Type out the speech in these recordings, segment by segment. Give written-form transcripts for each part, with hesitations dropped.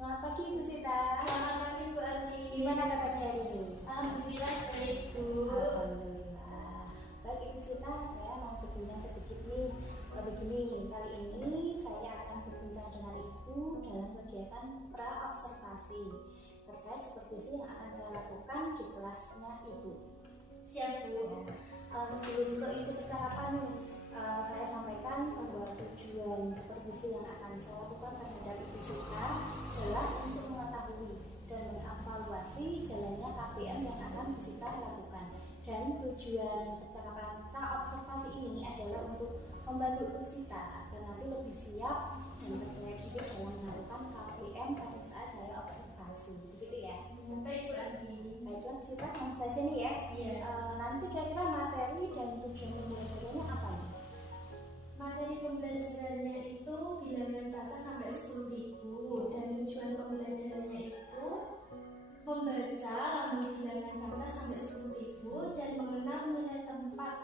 Selamat pagi Bu Sita. Selamat pagi Bu Andi. Gimana kabarnya hari ini? Alhamdulillah baik Bu. Alhamdulillah. Baik Ibu Sita, saya mau berbincang sedikit nih. Begini, kali ini saya akan berbincang dengan Ibu dalam kegiatan pra-observasi terkait supervisi yang akan saya lakukan di kelasnya Ibu. Siap Bu. Sebelum ke inti percakapan nih, saya sampaikan bahwa tujuan supervisi yang akan saya lakukan terhadap Ibu Sita adalah untuk mengetahui dan mengevaluasi jalannya KPM yang akan Bu Sita lakukan. Dan tujuan percakapan pra-observasi ini adalah untuk membantu Bu Sita agar nanti lebih siap dan percaya diri dalam melakukan KPM pada saat saya observasi, begitu ya? Baik Bu Andi. Baiklah Bu Sita, langsung saja nih ya. Iya. Nanti kira-kira materi dan tujuan pembelajarannya apa nih? Materi pembelajarannya itu bilangan caca sampai 10.000 dan tujuan pembelajarannya itu membaca lambung bilangan caca sampai 10.000 dan mengenal nilai tempat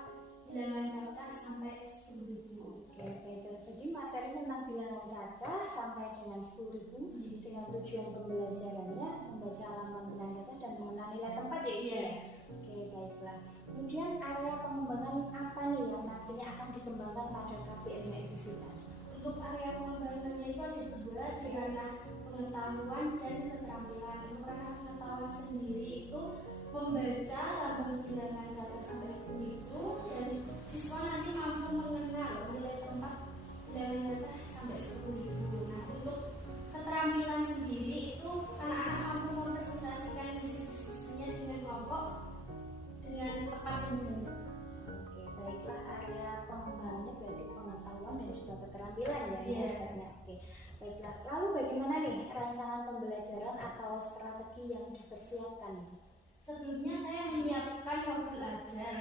bilangan caca sampai 10.000. Oke, jadi materi tentang bilangan caca sampai dengan 10.000 dengan tujuan pembelajarannya membaca lambang bilangan caca dan mengenal nilai tempat ya Ibu ya? Oke, baiklah. Kemudian area pengembangan apa nih yang nantinya akan dikembangkan pada KPM-nya Ibu Sita? Untuk area pengembangannya itu ada dua, di ranah pengetahuan dan keterampilan. Untuk ranah pengetahuan sendiri itu membaca lambung bilangan caca sampai 10.000 dan siswa nanti mampu mengenal nilai tempat bilangan caca sampai 10.000. Nah, untuk keterampilan sendiri itu anak-anak mampu mempresentasikan hasil diskusinya dengan kelompok dengan tepat dan benar. Oke, baiklah, area pengembangannya berarti pengetahuan dan juga keterampilan ya. Iya. Oke, baiklah. Lalu bagaimana nih rancangan pembelajaran atau strategi yang dipersiapkan? Sebelumnya saya menyiapkan modul ajar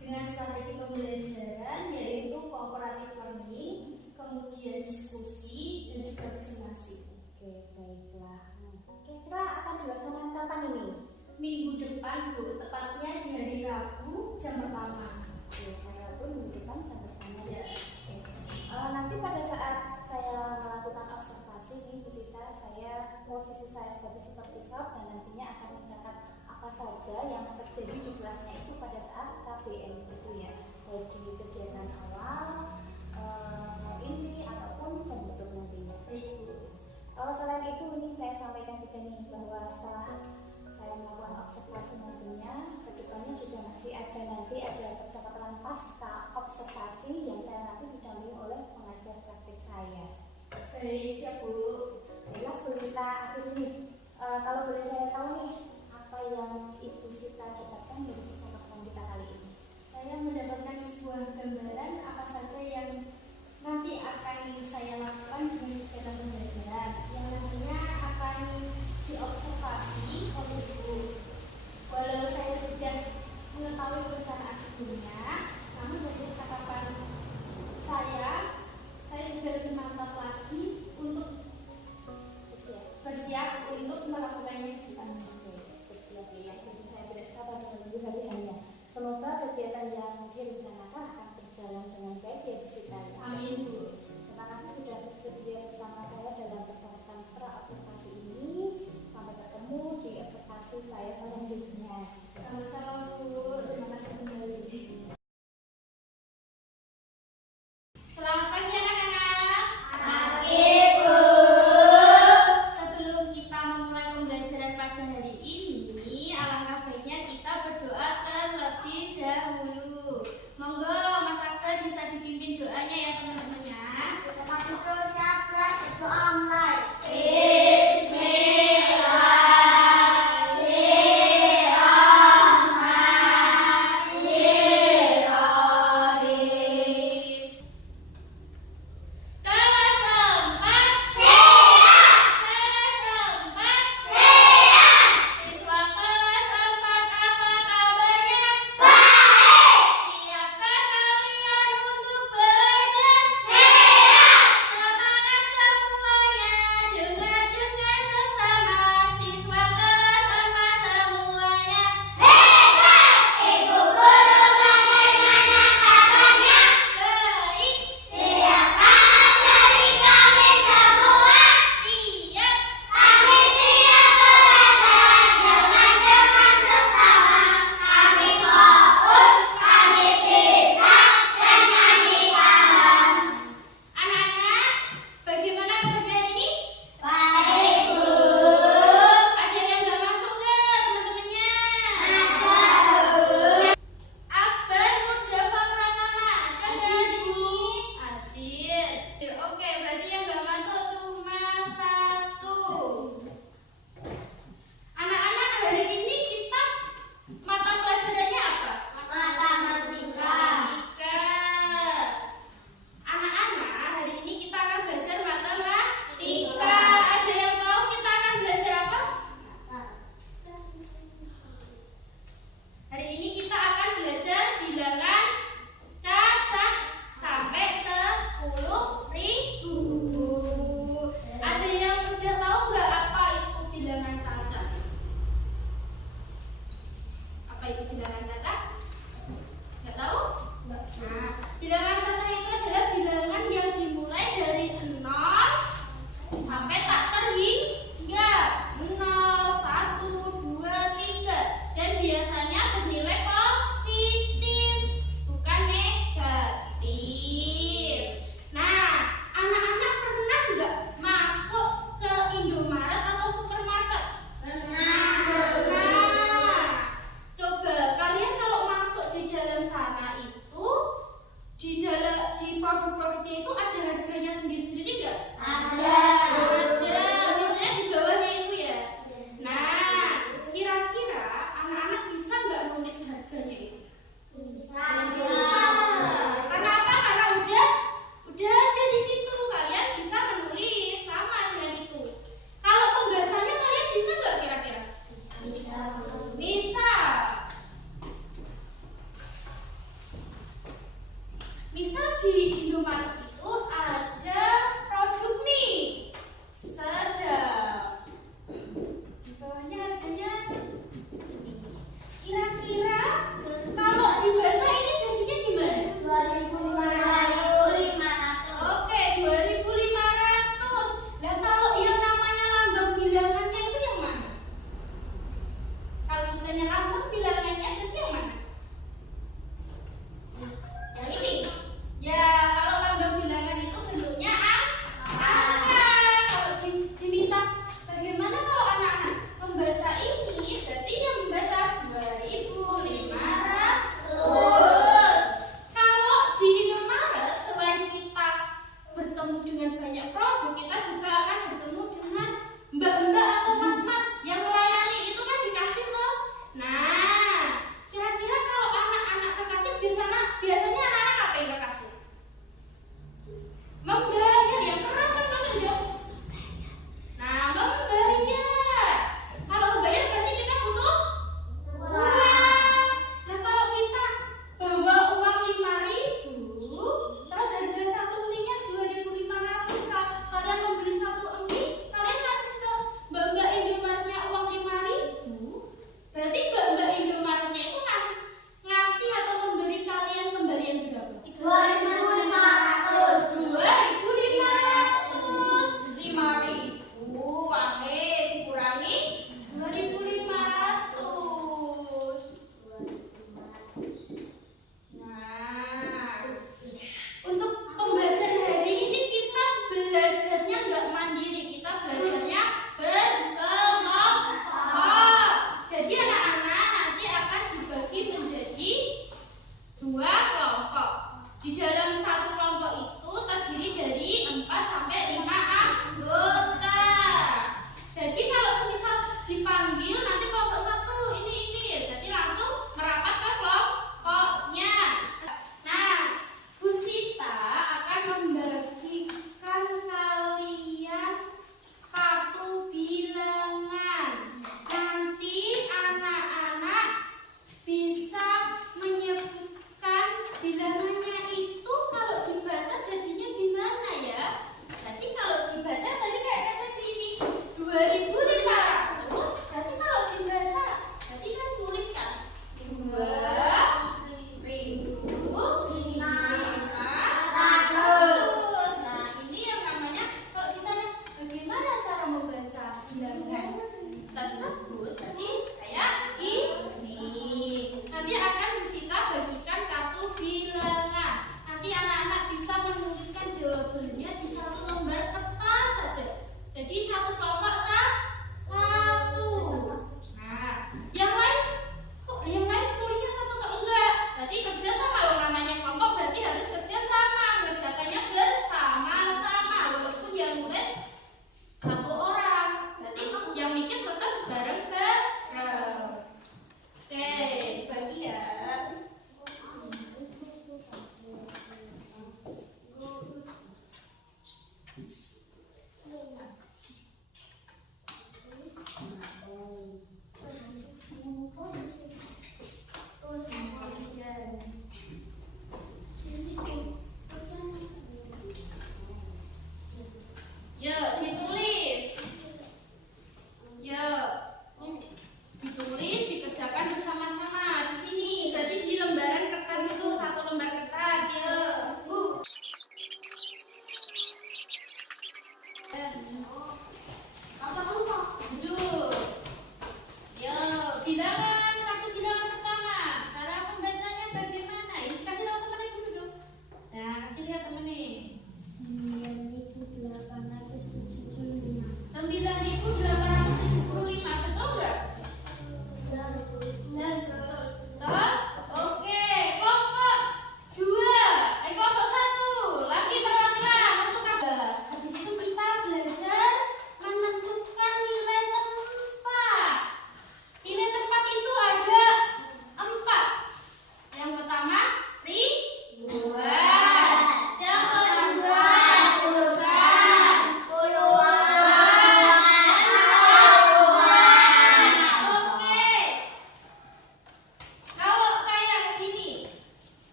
dengan strategi pembelajaran yaitu cooperative learning, kemudian diskusi dan juga presentasi. Oke, baiklah. Kira-kira akan dilaksanakan kapan ini? Minggu depan Bu, tepatnya di hari Rabu jam pertama. Oke, hari Rabu minggu depan jam pertama ya. Ya. Nanti pada saat saya melakukan observasi nih Bu Sita, posisi saya sebagai supervisor dan nantinya akan mencatat apa saja yang terjadi di kelasnya itu pada saat KPM itu ya, baik di kegiatan awal, inti ataupun penutup nantinya. Selain itu ini saya sampaikan juga nih bahwa setelah saya melakukan observasi nantinya, kedepannya juga masih ada percakapan pasca observasi yang saya nanti didampingi oleh pengajar praktik saya. Baik, siap Bu. Baiklah, sebelum kita akhiri nih, kalau boleh saya tahu nih, apa yang Ibu Sita dapatkan dari percakapan kita kali ini? Saya mendapatkan sebuah gambaran apa saja yang nanti akan saya lakukan dengan kegiatan pembelajaran yang nantinya akan diobservasi oleh Ibu. Walau saya sudah mengetahui perencanaan sebelumnya, namun dari percakapan saya juga lebih mantap lagi untuk bersiap untuk melakukannya di depan. Bersiap ya, jadi saya tidak sabar menunggu hari hanya. Semoga kegiatan yang direncanakan akan berjalan dengan baik ya Bu Sita. Amin Bu. Terima kasih sudah bersedia bersama saya dalam percakapan pra-observasi ini. Sampai ketemu di observasi saya selanjutnya. Sama-sama Bu, terima kasih kembali. Selamat pagi anak-anak. Pagi, Bu. Sebelum kita memulai pembelajaran pada hari ini, alangkah baiknya kita berdoa terlebih dahulu. Monggo Mas Akbar bisa dipimpin doanya ya teman-teman ya. Tempat duduk siapa doa online. itu bilangan cacah? Nggak tahu? Nah, bilangan cacah itu adalah bilangan yang dimulai dari 0 sampai tak terhingga. 0, 1, 2, 3. Dan biasanya bernilai positif, bukan negatif. Nah, anak-anak pernah nggak masuk ke Indomaret atau supermarket? Coba kalian kalau masuk di dalam sana itu, di produk-produknya itu ada harganya sendiri-sendiri nggak? Ada. Biasanya di bawahnya itu ya. Nah, kira-kira anak-anak bisa nggak nulis harganya itu? Bisa. Kenapa? Karena udah ada di situ. Kalian bisa menulis sama dengan itu. Kalau membacanya kalian bisa nggak kira-kira? Bisa. Bisa. Misal di Indomaret itu ada produk mie sedap. Di bawahnya harganya ini. Kira-kira kalau dibaca ini jadinya gimana? 2.500. Oke, 2.500. Nah, kalau yang namanya lambang bilangannya itu yang mana? Kalau misalnya lambang bilangannya itu yang mana? Yang ini. Ya, kalau lambang bilangan itu bentuknya angka. Kalau diminta bagaimana kalau anak-anak membaca ini, berarti yang membaca 2.500. Kalau di Indomaret selain kita bertemu dengan banyak produk, kita juga akan bertemu dengan mbak-mbak atau mas-mas yang melayani itu kan dikasih tuh. Nah,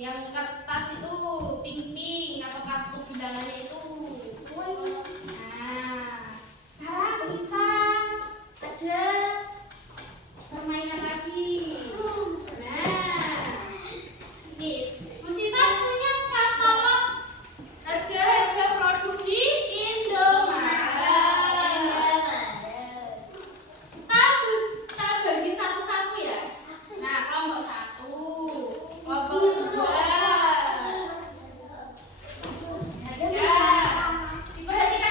Yang kertas itu ting-ting atau kartu bilangannya itu. Nah, sekarang kita ada permainan lagi. Nah, ini Bu Sita punya katalog harga-harga produk di Indomaret. Kita bagi satu-satu ya. Nah, kelompok 1, kelompok 2. Diperhatikan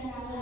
Syafra.